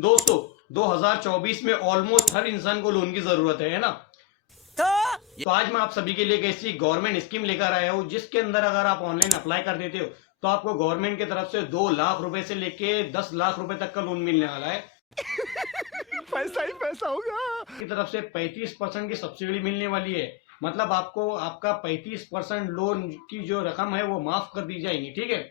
दोस्तों 2024 में ऑलमोस्ट हर इंसान को लोन की जरूरत है ना। तो आज मैं आप सभी के लिए एक ऐसी गवर्नमेंट स्कीम लेकर आया हूँ जिसके अंदर अगर आप ऑनलाइन अप्लाई कर देते हो तो आपको गवर्नमेंट की तरफ से 2 लाख रुपए से लेके 10 लाख रुपए तक का लोन मिलने वाला है। पैसा ही पैसा होगा। की तरफ से 35% की सब्सिडी मिलने वाली है। मतलब आपको आपका 35% लोन की जो रकम है वो माफ कर दी जाएगी। ठीक है,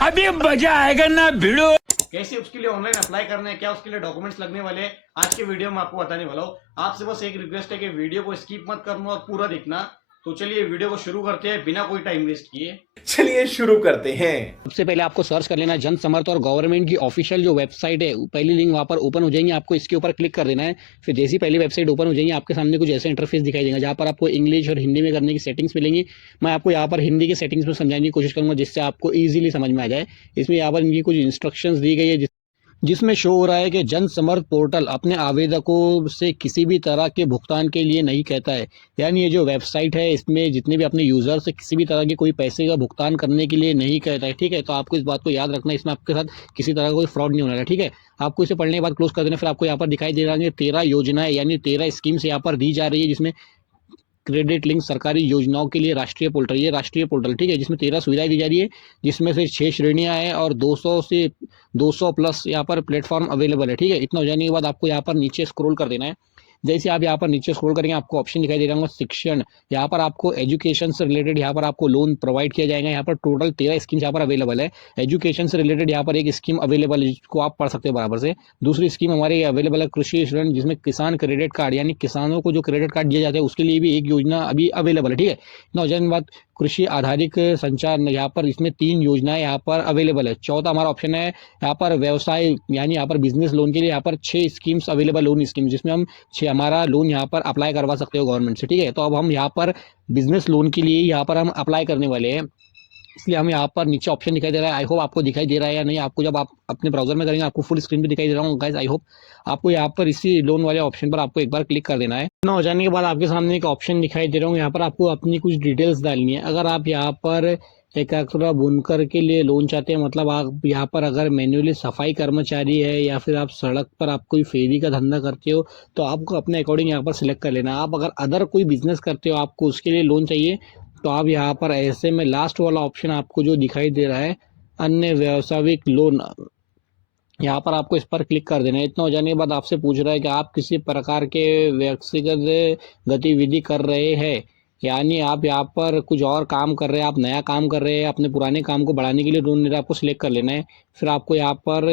अभी मजा आएगा ना भिड़ो। कैसे उसके लिए ऑनलाइन अप्लाई करना है, क्या उसके लिए डॉक्यूमेंट्स लगने वाले हैं, आज के वीडियो में आपको बताने वाला हूँ। आपसे बस एक रिक्वेस्ट है कि वीडियो को स्किप मत करना और पूरा देखना। तो चलिए वीडियो को शुरू करते हैं बिना कोई टाइम वेस्ट किए। चलिए शुरू करते हैं। सबसे पहले आपको सर्च कर लेना है जन समर्थ और गवर्नमेंट की ऑफिशियल जो वेबसाइट है, पहली लिंक वहां पर ओपन हो जाएंगी। आपको इसके ऊपर क्लिक कर देना है। फिर जैसी पहली वेबसाइट ओपन हो जाएगी आपके सामने कुछ ऐसे इंटरफेस दिखाई देगा जहां पर आपको इंग्लिश और हिंदी में करने की सेटिंग्स मिलेंगी। मैं आपको यहाँ पर हिंदी के सेटिंग्स में समझाने की कोशिश करूंगा जिससे आपको ईजिली समझ में आ जाए। इसमें यहाँ पर इनकी कुछ इंस्ट्रक्शंस दी गई है जिसमें शो हो रहा है कि जन समर्थ पोर्टल अपने आवेदकों से किसी भी तरह के भुगतान के लिए नहीं कहता है। यानी ये जो वेबसाइट है इसमें जितने भी अपने यूजर से किसी भी तरह के कोई पैसे का भुगतान करने के लिए नहीं कहता है। ठीक है, तो आपको इस बात को याद रखना है, इसमें आपके साथ किसी तरह का कोई फ्रॉड नहीं होना है। ठीक है, आपको इसे पढ़ने के बाद क्लोज कर देना। फिर आपको यहाँ पर दिखाई दे रहा है 13 योजनाएं यानी 13 स्कीम्स यहाँ पर दी जा रही है, जिसमें क्रेडिट लिंक सरकारी योजनाओं के लिए राष्ट्रीय पोर्टल, ये राष्ट्रीय पोर्टल ठीक है, जिसमें 13 सुविधाएं दी जा रही है, जिसमें से 6 श्रेणियां हैं और 200 प्लस यहाँ पर प्लेटफॉर्म अवेलेबल है। ठीक है, इतना हो जाने के बाद आपको यहाँ पर नीचे स्क्रॉल कर देना है। जैसे आप यहाँ पर नीचे स्क्रॉल करेंगे आपको ऑप्शन दिखाई दे रहा होगा शिक्षण। यहाँ पर आपको एजुकेशन से रिलेटेड यहाँ पर आपको लोन प्रोवाइड किया जाएगा। यहाँ पर टोटल 13 स्कीम्स यहाँ पर अवेलेबल है। एजुकेशन से रिलेटेड यहाँ पर एक स्कीम अवेलेबल है जिसको आप पढ़ सकते हैं बराबर से। दूसरी स्कीम हमारे अवेलेबल है कृषि ऋण, जिसमें किसान क्रेडिट कार्ड यानी किसानों को जो क्रेडिट कार्ड दिया जाता है उसके लिए भी एक योजना अभी अवेलेबल है। ठीक है, इतना हो जाने के बाद कृषि आधारित संचार, यहाँ पर इसमें 3 योजनाएं यहाँ पर अवेलेबल है। चौथा हमारा ऑप्शन है यहाँ पर व्यवसाय यानी यहाँ पर बिजनेस लोन के लिए यहाँ पर 6 स्कीम्स अवेलेबल, लोन स्कीम, जिसमें हम हमारा लोन यहाँ पर अप्लाई करवा सकते हो गवर्नमेंट से। ठीक है, तो अब हम यहाँ पर बिजनेस लोन के लिए यहाँ पर हम अप्लाई करने वाले हैं, इसलिए हम यहाँ पर नीचे ऑप्शन दिखाई दे रहा है। आई होप आपको दिखाई दे रहा है या नहीं, आपको जब आप अपने ब्राउजर में करेंगे आपको फुल स्क्रीन पे दिखाई दे रहा हूँ गाइस। आई होप आपको यहाँ पर इसी लोन वाले ऑप्शन पर आपको एक बार क्लिक कर देना है। इतना हो जाने के बाद आपके सामने एक ऑप्शन दिखाई दे रहा हूँ, यहाँ पर आपको अपनी कुछ डिटेल्स डालनी है। अगर आप यहाँ पर एक बुनकर के लिए लोन चाहते हैं, मतलब आप यहाँ पर अगर मैन्युअली सफाई कर्मचारी है या फिर आप सड़क पर आप कोई फेरी का धंधा करते हो तो आपको अपने अकॉर्डिंग यहाँ पर सिलेक्ट कर लेना। आप अगर अदर कोई बिजनेस करते हो आपको उसके लिए लोन चाहिए तो आप यहाँ पर ऐसे में लास्ट वाला ऑप्शन आपको जो दिखाई दे रहा है अन्य व्यावसायिक लोन, यहाँ पर आपको इस पर क्लिक कर देना है। इतना हो जाने के बाद आपसे पूछ रहा है कि आप किसी प्रकार के व्यक्तिगत गतिविधि कर रहे हैं, यानी आप यहाँ पर कुछ और काम कर रहे हैं, आप नया काम कर रहे हैं, अपने पुराने काम को बढ़ाने के लिए लोन आपको सिलेक्ट कर लेना है। फिर आपको यहाँ पर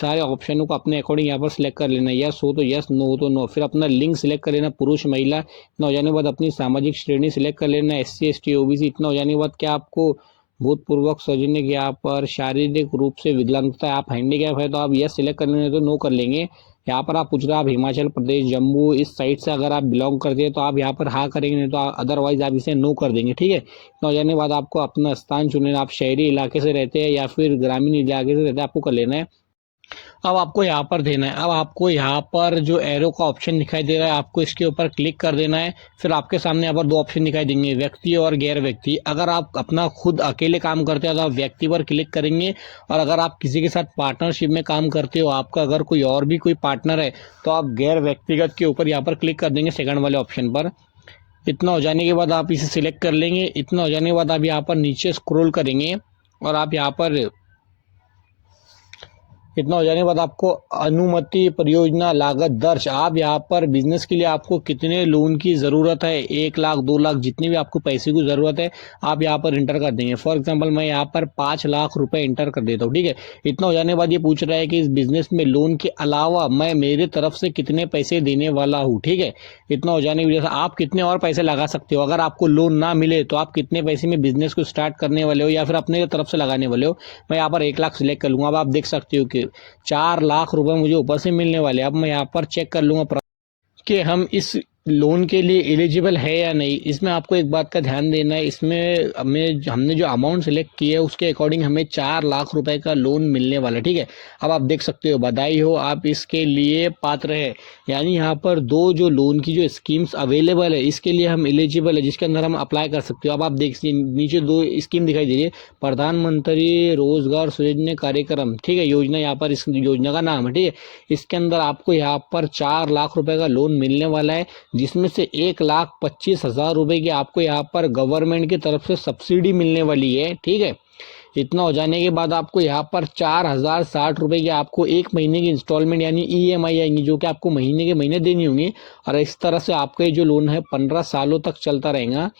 सारे ऑप्शनों को अपने अकॉर्डिंग यहाँ पर सिलेक्ट कर लेना है। यस हो तो यस, नो हो तो नो। फिर अपना लिंग सिलेक्ट कर लेना, पुरुष महिला। इतना हो जाने के बाद अपनी सामाजिक श्रेणी सिलेक्ट कर लेना, SC ST OBC। इतना हो जाने के बाद क्या आपको भूतपूर्वक सौजन्य के यहाँ पर शारीरिक रूप से विकलांगता है, आप हैंडीकैप है तो आप यस सिलेक्ट कर लेंगे तो नो कर लेंगे। यहाँ पर आप पूछ रहे हैं आप हिमाचल प्रदेश जम्मू इस साइड से अगर आप बिलोंग करते हैं तो आप यहाँ पर हाँ करेंगे, नहीं तो अदरवाइज आप इसे नो कर देंगे। ठीक है, तो हो जाने के बाद आपको अपना स्थान चुनना, आप शहरी इलाके से रहते हैं या फिर ग्रामीण इलाके से रहते हैं, आपको कर लेना है। अब आपको यहाँ पर देना है, अब आपको यहाँ पर जो एरो का ऑप्शन दिखाई दे रहा है आपको इसके ऊपर क्लिक कर देना है। फिर आपके सामने यहाँ पर 2 ऑप्शन दिखाई देंगे, व्यक्ति और गैर व्यक्ति। अगर आप अपना खुद अकेले काम करते हो तो आप व्यक्ति पर क्लिक करेंगे, और अगर आप किसी के साथ पार्टनरशिप में काम करते हो, आपका अगर कोई और भी कोई पार्टनर है तो आप गैर व्यक्तिगत के ऊपर यहाँ पर क्लिक कर देंगे सेकंड वाले ऑप्शन पर। इतना हो जाने के बाद आप इसे सिलेक्ट कर लेंगे। इतना हो जाने के बाद आप यहाँ पर नीचे स्क्रॉल करेंगे और आप यहाँ पर इतना हो जाने के बाद आपको अनुमति परियोजना लागत दर्ज, आप यहाँ पर बिजनेस के लिए आपको कितने लोन की ज़रूरत है, 1 लाख 2 लाख जितने भी आपको पैसे की ज़रूरत है आप यहाँ पर इंटर कर देंगे। फॉर एग्जांपल मैं यहाँ पर 5 लाख रुपए इंटर कर देता हूँ। ठीक है, इतना हो जाने के बाद ये पूछ रहा है कि इस बिजनेस में लोन के अलावा मैं मेरे तरफ से कितने पैसे देने वाला हूँ। ठीक है, इतना हो जाने की वजह से आप कितने और पैसे लगा सकते हो, अगर आपको लोन ना मिले तो आप कितने पैसे में बिजनेस को स्टार्ट करने वाले हो या फिर अपने तरफ से लगाने वाले हो। मैं यहाँ पर 1 लाख सिलेक्ट कर लूँगा। अब आप देख सकते हो कि 4 लाख रुपए मुझे ऊपर से मिलने वाले। अब मैं यहाँ पर चेक कर लूँगा कि हम इस लोन के लिए एलिजिबल है या नहीं, इसमें आपको एक बात का ध्यान देना है। इसमें हमने जो अमाउंट सेलेक्ट की है उसके अकॉर्डिंग हमें 4 लाख रुपए का लोन मिलने वाला है, ठीक है। अब आप देख सकते हो, बधाई हो, आप इसके लिए पात्र है। यानी यहाँ पर दो जो लोन की जो स्कीम्स अवेलेबल है इसके लिए हम एलिजिबल है, जिसके अंदर हम अप्लाई कर सकते हो। अब आप देखिए नीचे दो स्कीम दिखाई दे रही है, प्रधानमंत्री रोजगार सृजन कार्यक्रम, ठीक है, योजना, यहाँ पर इस योजना का नाम है, ठीक है। इसके अंदर आपको यहाँ पर 4 लाख रुपए का लोन मिलने वाला है, जिसमें से 1,25,000 रुपए की आपको यहाँ पर गवर्नमेंट की तरफ से सब्सिडी मिलने वाली है, ठीक है। इतना हो जाने के बाद आपको यहाँ पर 4,060 रुपए की आपको एक महीने की इंस्टॉलमेंट यानी EMI आएंगी, जो कि आपको महीने के महीने देनी होंगी। और इस तरह से आपका ये जो लोन है 15 सालों तक चलता रहेगा,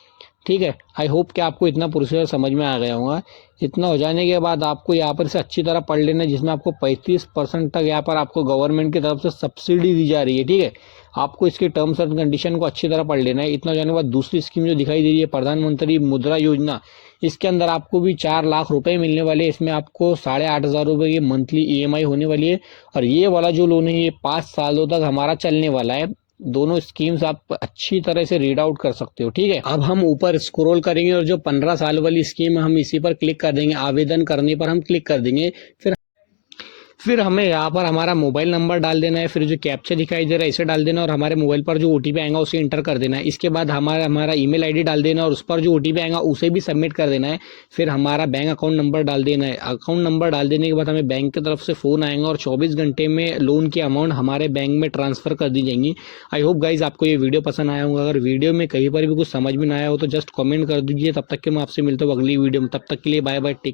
ठीक है। आई होप कि आपको इतना प्रोसीजर समझ में आ गया होगा। इतना हो जाने के बाद आपको यहाँ पर से अच्छी तरह पढ़ लेना है, जिसमें आपको 35% तक यहाँ पर आपको गवर्नमेंट की तरफ से सब्सिडी दी जा रही है, ठीक है। आपको इसके टर्म्स एंड कंडीशन को अच्छी तरह पढ़ लेना है। इतना हो जाने के बाद दूसरी स्कीम जो दिखाई दे रही है प्रधानमंत्री मुद्रा योजना, इसके अंदर आपको भी 4 लाख रुपए मिलने वाले हैं। इसमें आपको 8,500 रुपए की मंथली EMI होने वाली है। और ये वाला जो लोन है ये 5 सालों तक हमारा चलने वाला है। दोनों स्कीम्स आप अच्छी तरह से रीड आउट कर सकते हो, ठीक है। अब हम ऊपर स्क्रॉल करेंगे और जो 15 साल वाली स्कीम है हम इसी पर क्लिक कर देंगे, आवेदन करने पर हम क्लिक कर देंगे। फिर हमें यहाँ पर हमारा मोबाइल नंबर डाल देना है, फिर जो कैप्चा दिखाई दे रहा है इसे डाल देना और हमारे मोबाइल पर जो OTP आएगा उसे इंटर कर देना है। इसके बाद हमारा ईमेल ID डाल देना और उस पर जो OTP आएगा उसे भी सबमिट कर देना है। फिर हमारा बैंक अकाउंट नंबर डाल देना है। अकाउंट नंबर डाल देने के बाद हमें बैंक की तरफ से फ़ोन आएगा और 24 घंटे में लोन की अमाउंट हमारे बैंक में ट्रांसफ़र कर दी जाएंगी। आई होप गाइज आपको ये वीडियो पसंद आया होगा। अगर वीडियो में कहीं पर भी कुछ समझ में ना आया हो तो जस्ट कमेंट कर दीजिए। तब तक के मैं आपसे मिलता हूँ अगली वीडियो में। तब तक के लिए बाय बाय, टेक।